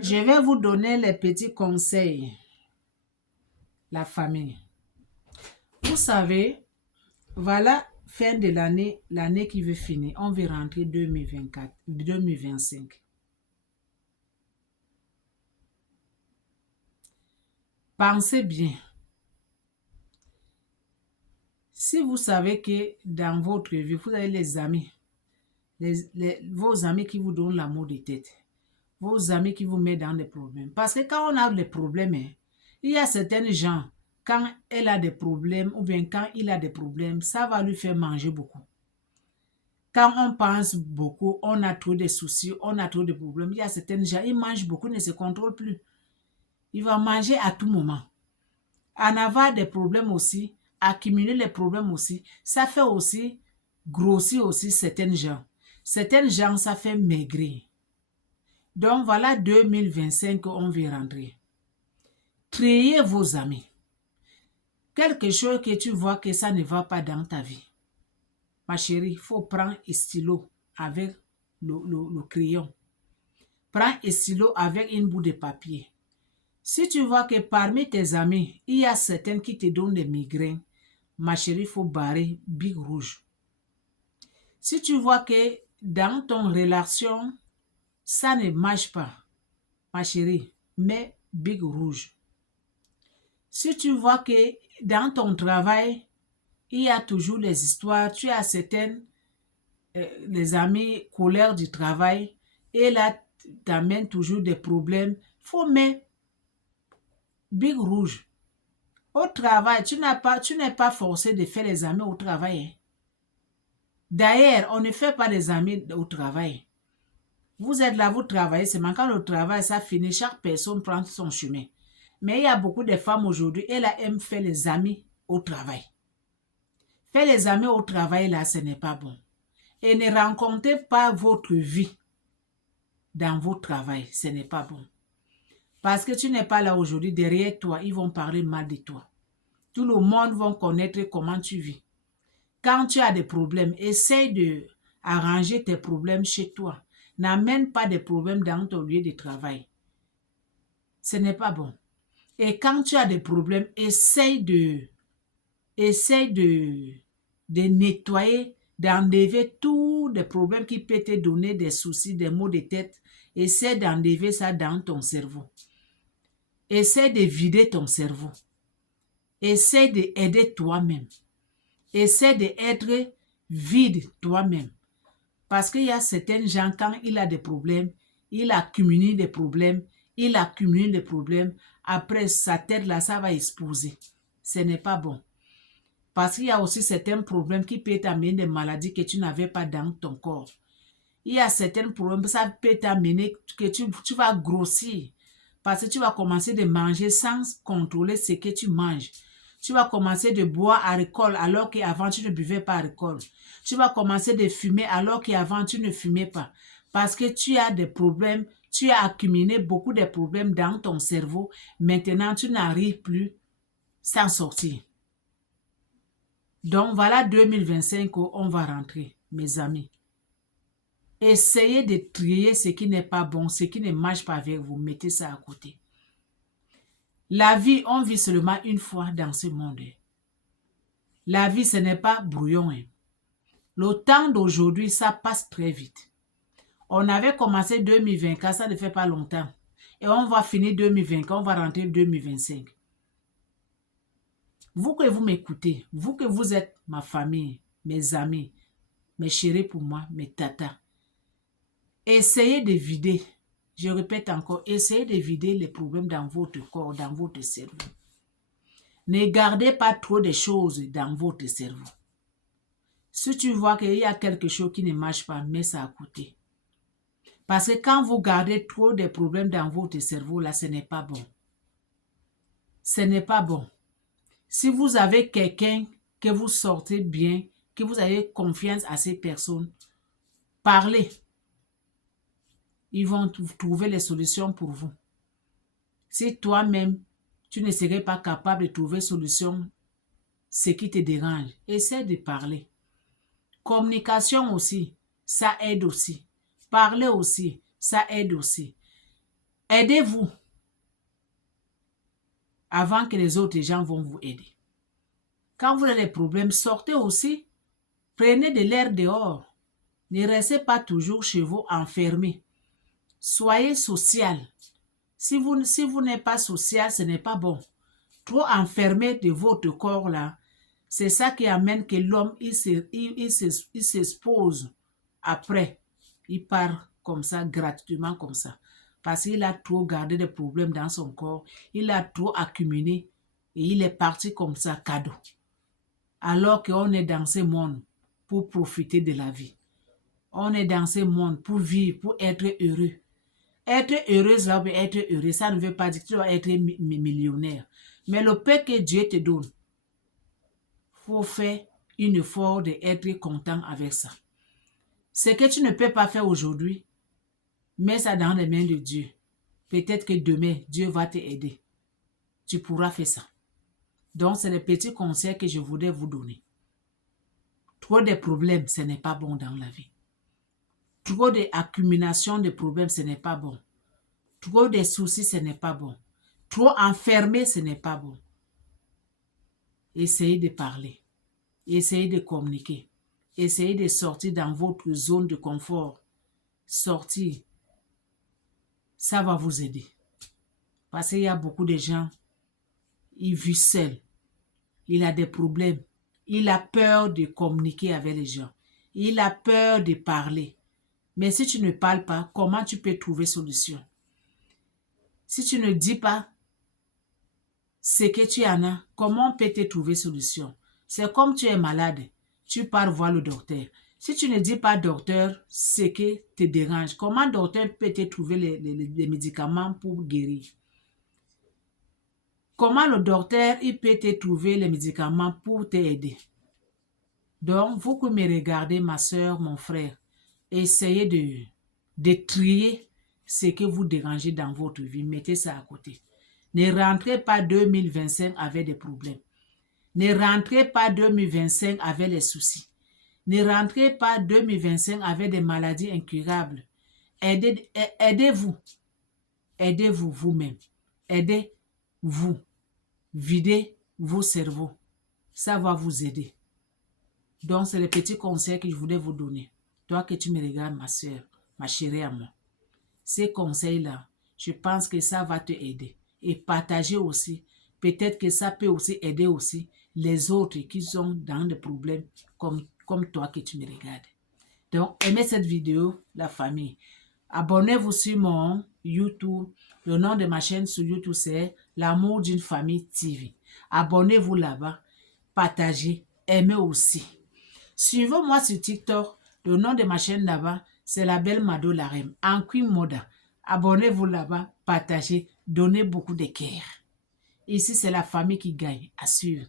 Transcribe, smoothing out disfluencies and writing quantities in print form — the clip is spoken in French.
Je vais vous donner les petits conseils. La famille. Vous savez, voilà, fin de l'année, l'année qui veut finir. On veut rentrer 2024, 2025. Pensez bien. Si vous savez que dans votre vie, vous avez les amis, vos amis qui vous donnent l'amour de tête, vos amis qui vous mettent dans des problèmes. Parce que quand on a des problèmes, il y a certains gens, quand elle a des problèmes ou bien quand il a des problèmes, ça va lui faire manger beaucoup. Quand on pense beaucoup, on a trop de soucis, on a trop de problèmes. Il y a certains gens, ils mangent beaucoup, ne se contrôlent plus. Il va manger à tout moment. En avoir des problèmes aussi, accumuler les problèmes aussi, ça fait aussi grossir aussi certains gens. Certains gens, ça fait maigrir. Donc voilà 2025 on veut rentrer. Triez vos amis. Quelque chose que tu vois que ça ne va pas dans ta vie. Ma chérie, il faut prendre un stylo avec le crayon. Prends un stylo avec une bout de papier. Si tu vois que parmi tes amis, il y a certains qui te donnent des migraines, ma chérie, il faut barrer big rouge. Si tu vois que dans ton relation, ça ne marche pas, ma chérie, mets big rouge. Si tu vois que dans ton travail, il y a toujours les histoires, tu as certaines, les amis colères du travail, et là, t'amènes toujours des problèmes, faut mettre big rouge. Au travail, tu n'es pas forcé de faire les amis au travail. Hein. D'ailleurs, on ne fait pas des amis au travail. Vous êtes là, vous travaillez, seulement quand le travail, ça finit, chaque personne prend son chemin. Mais il y a beaucoup de femmes aujourd'hui, elles aiment faire les amis au travail. Faire les amis au travail, là, ce n'est pas bon. Et ne rencontrez pas votre vie dans votre travail, ce n'est pas bon. Parce que tu n'es pas là aujourd'hui, derrière toi, ils vont parler mal de toi. Tout le monde va connaître comment tu vis. Quand tu as des problèmes, essaye de arranger tes problèmes chez toi. N'amène pas des problèmes dans ton lieu de travail. Ce n'est pas bon. Et quand tu as des problèmes, essaye de nettoyer, d'enlever tous les problèmes qui peuvent te donner des soucis, des maux de tête. Essaye d'enlever ça dans ton cerveau. Essaye de vider ton cerveau. Essaye d'aider toi-même. Essaie d'être vide toi-même. Parce qu'il y a certains gens, quand il a des problèmes, il accumule des problèmes, il accumule des problèmes. Après, sa tête là, ça va exploser. Ce n'est pas bon. Parce qu'il y a aussi certains problèmes qui peuvent t'amener des maladies que tu n'avais pas dans ton corps. Il y a certains problèmes, ça peut t'amener que tu vas grossir. Parce que tu vas commencer de manger sans contrôler ce que tu manges. Tu vas commencer de boire alcool alors qu'avant tu ne buvais pas alcool. Tu vas commencer de fumer alors qu'avant tu ne fumais pas. Parce que tu as des problèmes, tu as accumulé beaucoup de problèmes dans ton cerveau. Maintenant, tu n'arrives plus s'en sortir. Donc, voilà 2025 où on va rentrer, mes amis. Essayez de trier ce qui n'est pas bon, ce qui ne marche pas avec vous. Mettez ça à côté. La vie, on vit seulement une fois dans ce monde. La vie, ce n'est pas brouillon. Hein. Le temps d'aujourd'hui, ça passe très vite. On avait commencé 2024, ça ne fait pas longtemps. Et on va finir 2024, on va rentrer 2025. Vous que vous m'écoutez, vous que vous êtes ma famille, mes amis, mes chéris pour moi, mes tatas, essayez de vider, je répète encore, essayez de vider les problèmes dans votre corps, dans votre cerveau. Ne gardez pas trop de choses dans votre cerveau. Si tu vois qu'il y a quelque chose qui ne marche pas, mets ça à côté. Parce que quand vous gardez trop de problèmes dans votre cerveau, là, ce n'est pas bon. Ce n'est pas bon. Si vous avez quelqu'un que vous sortez bien, que vous avez confiance à ces personnes, parlez. Ils vont trouver les solutions pour vous. Si toi-même, tu ne serais pas capable de trouver solution, ce qui te dérange, essaie de parler. Communication aussi, ça aide aussi. Parler aussi, ça aide aussi. Aidez-vous avant que les autres gens vont vous aider. Quand vous avez des problèmes, sortez aussi. Prenez de l'air dehors. Ne restez pas toujours chez vous enfermés. Soyez social. Si vous n'êtes pas social, ce n'est pas bon. Trop enfermé de votre corps là, c'est ça qui amène que l'homme, il s'expose après. Il part comme ça, gratuitement comme ça. Parce qu'il a trop gardé des problèmes dans son corps. Il a trop accumulé. Et il est parti comme ça, cadeau. Alors qu'on est dans ce monde pour profiter de la vie. On est dans ce monde pour vivre, pour être heureux. Être heureuse, là, être heureux, ça ne veut pas dire que tu dois être millionnaire. Mais le peu que Dieu te donne, il faut faire un effort d'être content avec ça. Ce que tu ne peux pas faire aujourd'hui, mets ça dans les mains de Dieu. Peut-être que demain, Dieu va te aider. Tu pourras faire ça. Donc, c'est les petits conseils que je voudrais vous donner. Trop de problèmes, ce n'est pas bon dans la vie. Trop d'accumulation de problèmes, ce n'est pas bon. Trop de soucis, ce n'est pas bon. Trop enfermé, ce n'est pas bon. Essayez de parler. Essayez de communiquer. Essayez de sortir dans votre zone de confort. Sortir. Ça va vous aider. Parce qu'il y a beaucoup de gens, ils vivent seuls. Il a des problèmes. Il a peur de communiquer avec les gens. Il a peur de parler. Mais si tu ne parles pas, comment tu peux trouver solution? Si tu ne dis pas ce que tu en as, comment on peut te trouver solution? C'est comme tu es malade, tu pars voir le docteur. Si tu ne dis pas docteur ce qui te dérange, comment le docteur peut te trouver les médicaments pour guérir? Comment le docteur il peut te trouver les médicaments pour t'aider? Donc, vous qui me regardez, ma soeur, mon frère, essayez de trier ce que vous dérangez dans votre vie. Mettez ça à côté. Ne rentrez pas 2025 avec des problèmes. Ne rentrez pas 2025 avec les soucis. Ne rentrez pas 2025 avec des maladies incurables. Aidez-vous. Aidez-vous vous-même. Aidez-vous. Videz vos cerveaux. Ça va vous aider. Donc, c'est les petits conseils que je voulais vous donner. Toi que tu me regardes, ma soeur, ma chérie à moi. Ces conseils-là, je pense que ça va te aider. Et partager aussi. Peut-être que ça peut aussi aider aussi les autres qui sont dans des problèmes comme toi que tu me regardes. Donc, aimez cette vidéo, la famille. Abonnez-vous sur mon YouTube. Le nom de ma chaîne sur YouTube, c'est L'amour d'une famille TV. Abonnez-vous là-bas. Partagez. Aimez aussi. Suivez-moi sur TikTok. Le nom de ma chaîne là-bas, c'est La Belle Mado Larem. Anqui Moda. Abonnez-vous là-bas. Partagez. Donnez beaucoup de cœur. Ici, c'est la famille qui gagne. À suivre.